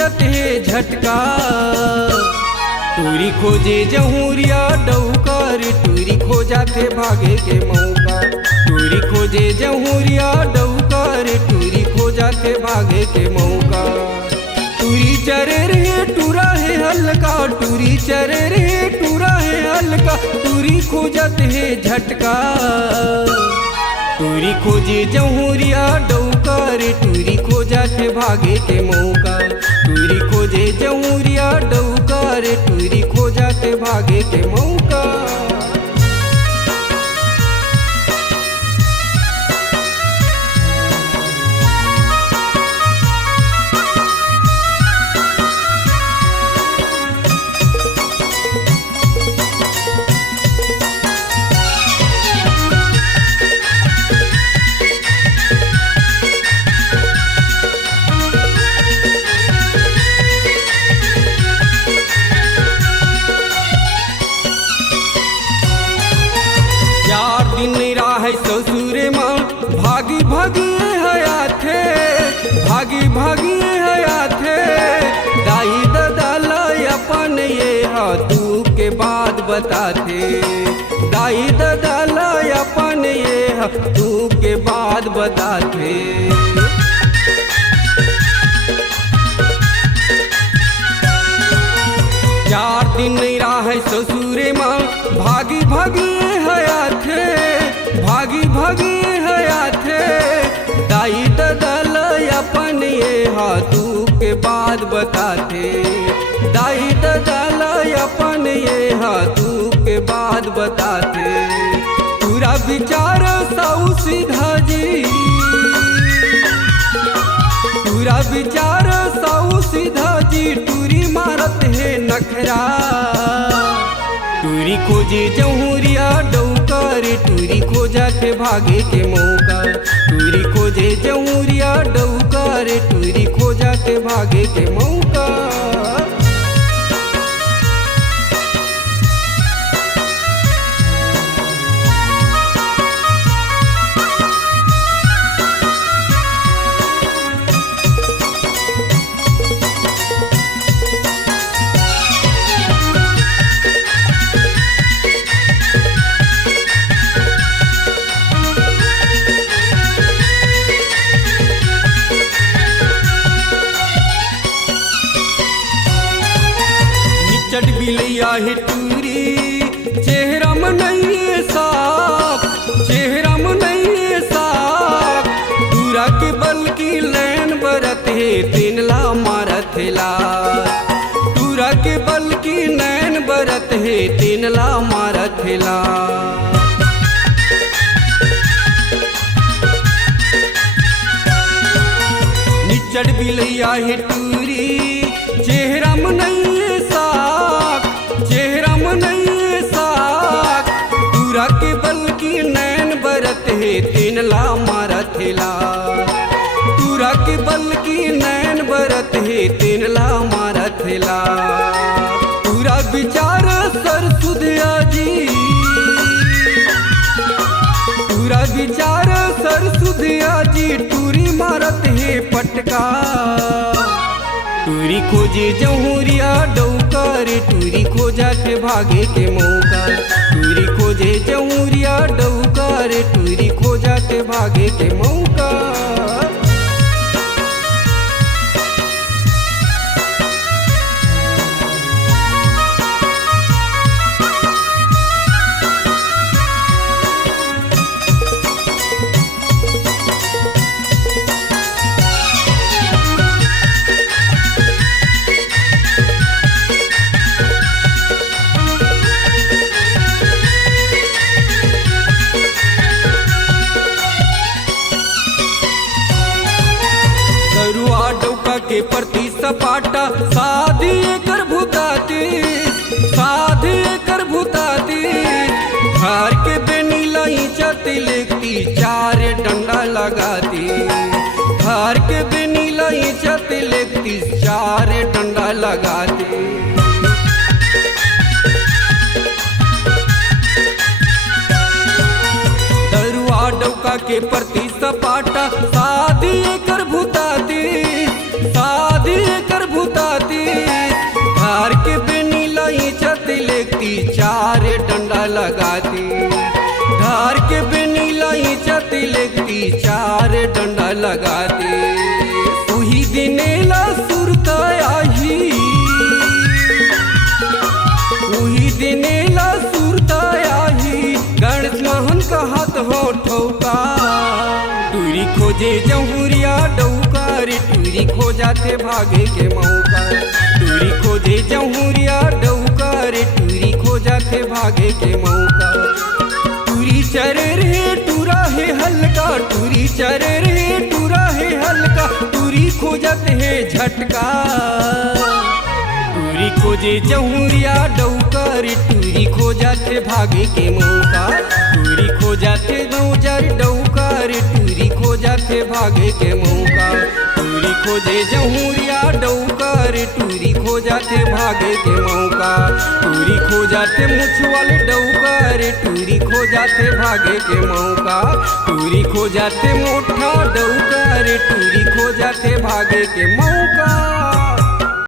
खोजत है झटका। टूरी खोजे जहूरिया डौकर टूरी खोजत है भागे के मौका। टूरी खोजे जहूरिया डौकर टूरी खोजत है भागे के मौका। टूरी चरे रे टूरा है हल्का टूरी चरे रे टूरा है हल्का। टूरी खोजत है झटका। टूरी खोजे जहूरिया डौकर टूरी खोजत है भागे के मौका। टूरी खोजे जहूरिया डौकर टूरी खोजत है भागे के मौका। ससुरे माँ भागी भागी हया थे भागी भागी हया थे। दाई ददाला अपन ये हाथू के बाद बताते। दाई ददाला अपन ये हाथू के बाद बताते। 4 दिन राह ससुरे माँ भागी भागी हया थे भागी भागी हया थे। दाई ददल अपन ये हाथू के बाद बताते। दाई ददल अपन ये हाथू के बाद बताते। पूरा विचार साऊ सीधा जी पूरा विचार साऊ सीधा जी। टूरी मारत है नखरा। टूरी खोजे जहूरिया डौकर टूरी खोजत है भागे के मौका। टूरी खोजे जहूरिया डौकर टूरी खोजत है भागे के मौका। चट बिलैया है टूरी चेहरा में नहीं साफ चेहरा में नहीं साफ। दूरा के बल की लैन बरत है तिनला मारत ला। दूरा के बल की नैन बरत है तिनला मारत ला। निचट बिलैया है टूरी चेहरा में नहीं चेहरा में नहीं साख। दूरा के बल की नैन बरत है तिनला मारत ला। दूरा के बल की नैन बरत है तिनला मारत ला। पूरा विचार सर सुधिया जी पूरा विचार सर सुधिया जी। टूरी मारत है पटका। टूरी खोजे जहूरिया डौकर टूरी खोजत है भागे के मौका। टूरी खोजे जहूरिया डौकर टूरी खोजत है भागे के मौका। के प्रति सपाटा साधी कर भूताती साधी कर भूताती। घर के बेनी लाई चती लिखती 4 डंडा लगाती। घर के बेनी लाई चती लिखती 4 डंडा लगाती। दरुआ डौका के प्रति सपाटा साधी कर भूताती साधी कर भूता। टूरी चार डंडा लगाते। उही दिनेला सुरत आही, उही दिनेला सुरत आही, गणेश महन का हाथ हो ठोका। टूरी खोजे जहुरिया डौका रे टूरी खो जाते भागे के मौका। टूरी खोजे जहुरिया डौका रे टूरी खो जाते भागे के मौका। टूरी चरे रे टूरा है हल्का, टूरी चरे रे टूरा है हल्का, टूरी खो जाते है झटका। टूरी खोजे जहुरिया डौका रे टूरी खो जाते भागे के मौका। टूरी खो जाते नौजर डौका रे टूरी खो जाते भागे के मौका। टूरी खोजे जहुरिया डौका रे टूरी खो जाते भागे के मौका। टूरी खो जाते मुछ वाले डौका रे टूरी खो जाते भागे के मौका। टूरी खो जाते मोटा डौका रे टूरी खो जाते भागे के मौका।